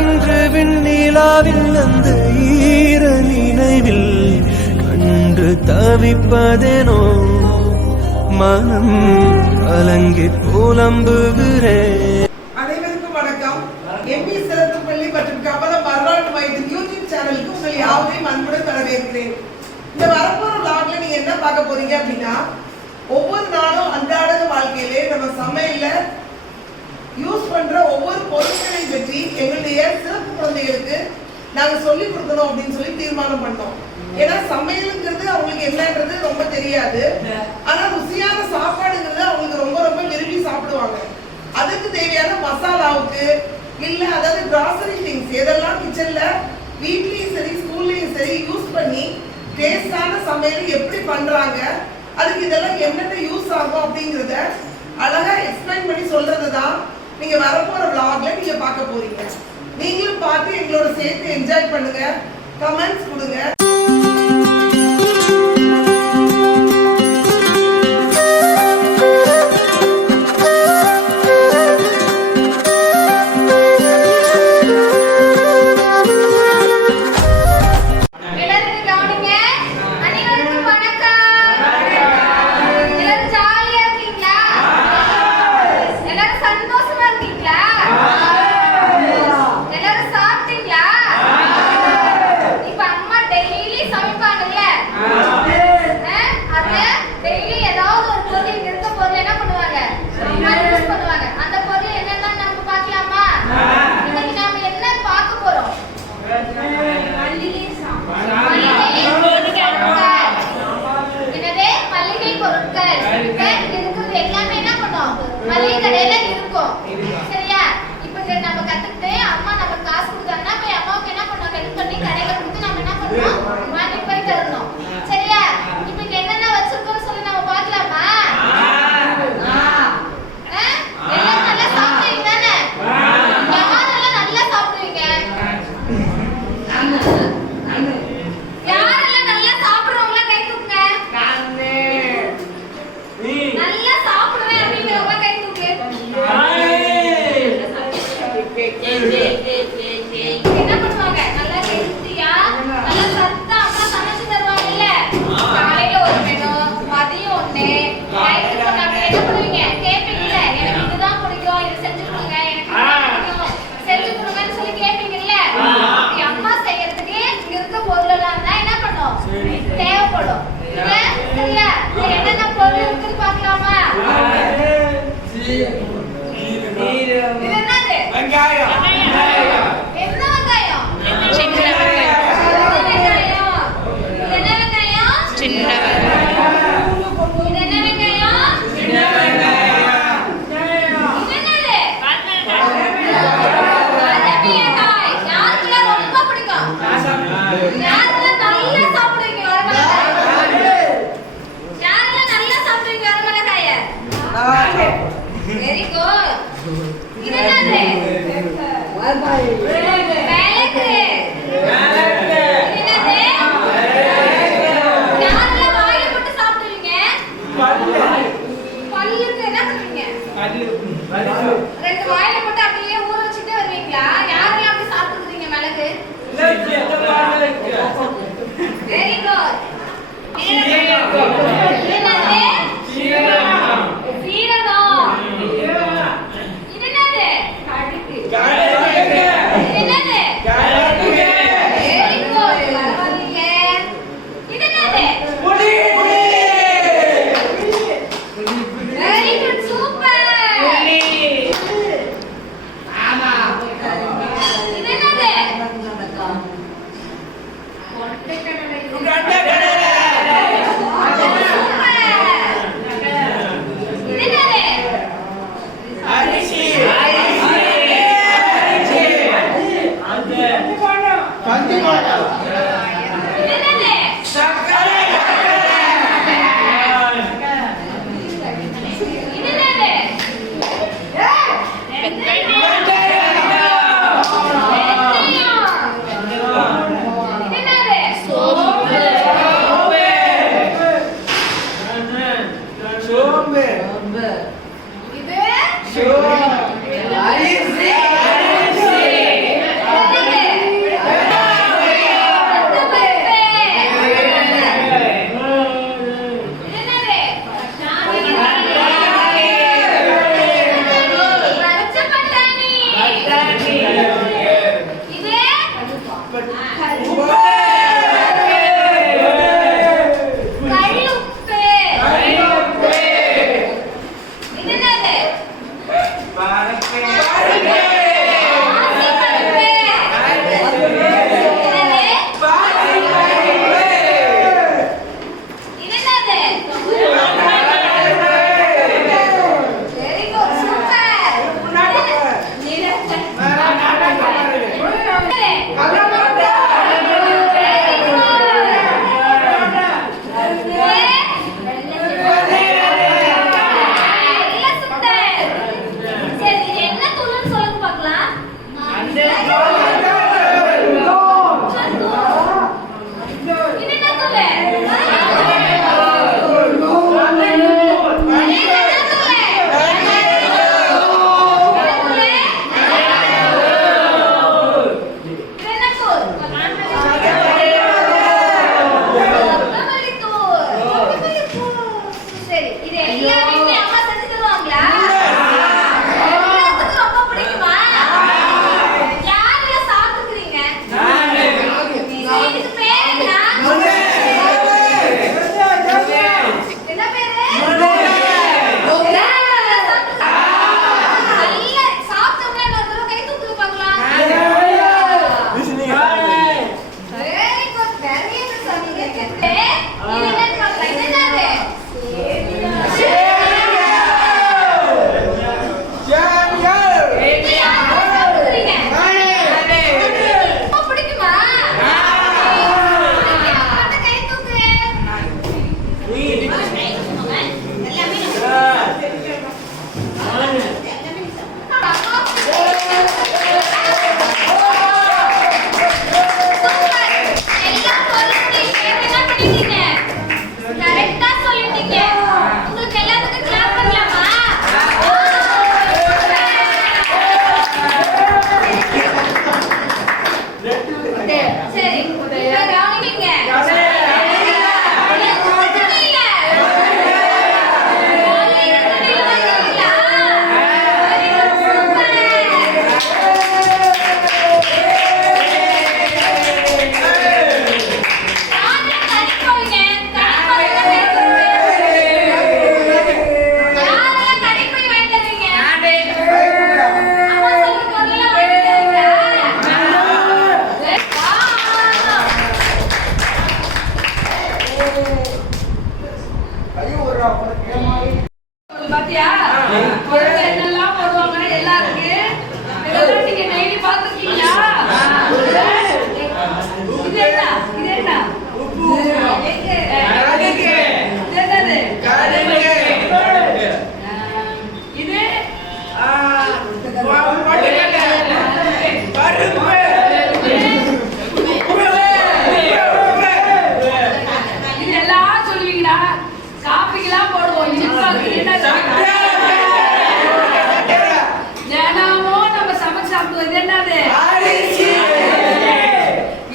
இன்று விண்ணிலாவில் அந்த ஈர நினைவில் கண்டு தவிப்பதேனோ மனம் கலங்கி புலம்புகிறேன். அனைவருக்கும் வணக்கம். எம்பி சிறப்பு பள்ளி மற்றும் கமலம் வரலாற்று மையத்தின் யூடியூப் சேனலுக்கு உங்களை யாவரையும் அன்புடன் வரவேற்கிறேன். இந்த வரப்போற vlogல நீங்க என்ன பார்க்க போறீங்க அப்படின்னா, ஒவ்வொரு நாளும் அன்றாட வாழ்க்கையிலே நம்ம சமையல்ல யூஸ் பண்ற ஒவ்வொரு பொருட்களை பற்றி எங்களுடைய சிறப்பு குழந்தைகளுக்கு நாங்க சொல்லி கொடுக்கணும் அப்படின்னு சொல்லி தீர்மானம் பண்ணோம். ஏன்னா சமையலுங்கிறது அவங்களுக்கு என்னன்றது ரொம்ப தெரியாது, ஆனா ருசியான சாப்பாடுங்கிறது அவங்களுக்கு ரொம்ப ரொம்ப விரும்பி சாப்பிடுவாங்க. அதுக்கு தேவையான மசாலாவுக்கு இல்ல அதாவது கிராசரி திங்ஸ் எதெல்லாம் கிச்சன்ல வீட்லயும் சரி ஸ்கூல்லயும் சரி யூஸ் பண்ணி டேஸ்டான சமையல் எப்படி பண்றாங்க, அதுக்கு இதெல்லாம் என்னென்ன யூஸ் ஆகும் அப்படிங்கிறத அழகா எக்ஸ்பிளைன் பண்ணி சொல்றதுதான் நீங்க வரப்போற vlogல நீங்க பார்க்க போறீங்க. நீங்களும் பார்த்து எங்களோட சேர்த்து என்ஜாய் பண்ணுங்க, கமெண்ட்ஸ் கொடுங்க.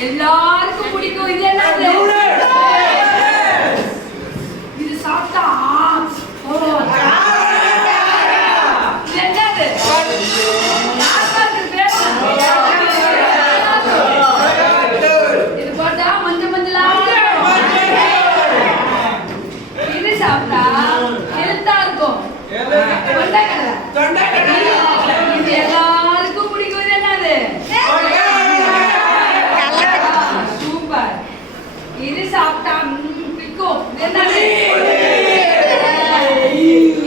எல்லாருக்கும் பிடிக்கும். இது என்னது? இது சாப்பிட்டா இது என்னது? இது போட்டா மஞ்சள் மஞ்சளா இது சாப்பிட்டா ஹெல்த்தா இருக்கும். இது எல்லாருக்கும் பிடிக்கும். இது என்னது? சூப்பர். இது சாப்பிட்டா பிடிக்கும். இது என்னது?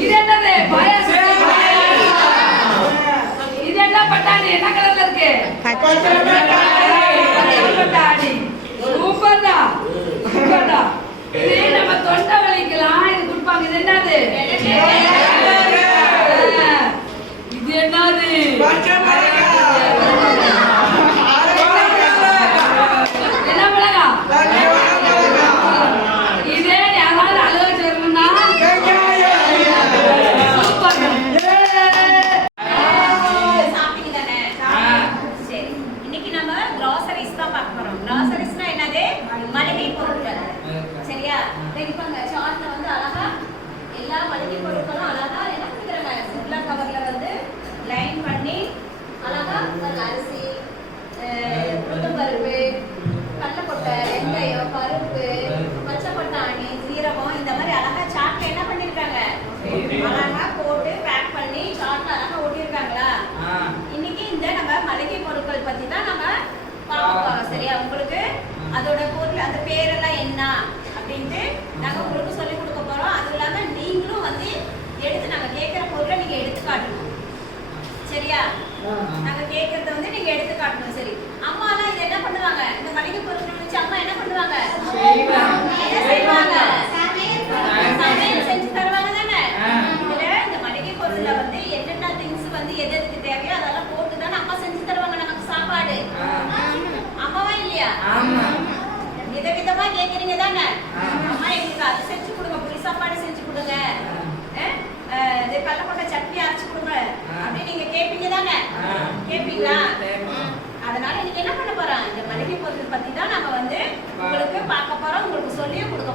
இது என்னது? பாயாசம். இது என்ன பட்டாணி? என்ன கலர்ல இருக்கு? பட்டாணி. சூப்பர் தான். சூப்பர் தான். இது நம்ம தொண்டை வலிக்கலாம் இது கொடுப்பாங்க. இது என்னது? இது என்னது? என்ன மிளகா? இதே யாராவது அழுக சொல்லணும்னா சூப்பர். சாப்பிட்டீங்க தானே? சரி, இன்னைக்கு நம்ம groceries தான் பார்க்க போறோம். groceries-னா என்னது? மளிகை பொருட்கள். சரியா? இப்போ அந்த சார்ட்ல வந்து அழகா எல்லா மளிகை பொருட்களும் அழகா என்ன பண்ணிக்கிறாங்க? சிப்லா கவர்ல வந்து லைன் பண்ணி அழகா அரிசி, உளுந்தம்பருப்பு, கடலைக்கொட்டை, வெந்தயம், பருப்பு, பச்சை பட்டாணி, சீரகம் இந்த மாதிரி அழகா சார்ட்ல என்ன பண்ணிருக்காங்க? அழகா போட்டு பேக் பண்ணி சார்ட்ல அழகா ஒட்டியிருக்காங்களா? இன்னைக்கு இந்த நம்ம மளிகை பொருட்கள் பத்தி தான் நம்ம பார்க்க போறோம். சரியா? உங்களுக்கு அதோட பொருள் அந்த பேரெல்லாம் என்ன அப்படின்ட்டு நாங்க உங்களுக்கு சொல்லி கொடுக்க போறோம். அது இல்லாம நீங்களும் வந்து எடுத்து நாங்க கேட்கிற பொருளை நீங்க எடுத்து காட்டணும். சரியா? நாங்க கேட்கறத வந்து நீங்க எடுத்து காட்டணும். சரி, அம்மா எல்லாம் இது என்ன பண்ணுவாங்க? இந்த மளிகை பொருட்கள் வச்சு அம்மா என்ன பண்ணுவாங்க? என்ன செய்வாங்க? சமையல் செஞ்சு தருவாங்க தானே? இதுல இந்த மளிகை பொருள்ல வந்து என்னென்ன திங்ஸ் வந்து எது எதுக்கு தேவையோ அதெல்லாம் போட்டு தானே அம்மா செஞ்சு தருவாங்க நமக்கு சாப்பாடு. அம்மாவா இல்லையா? விதவிதமா கேக்குறீங்க தானே? அம்மா எங்களுக்கு அது செஞ்சு கொடுங்க, புளி சாப்பாடு செஞ்சு கொடுங்க, இது கடலைக்கொட்டை சட்னி அரைச்சு கொடுங்க அப்படி நீங்க கேட்பீங்க தானே? கேட்பீங்களா? அதனால நீங்க என்ன பண்ண போறோம்? இந்த மளிகை பொருட்கள் பத்தி தான் நம்ம வந்து உங்களுக்கு பார்க்க போறோம், உங்களுக்கு சொல்லியும் கொடுக்க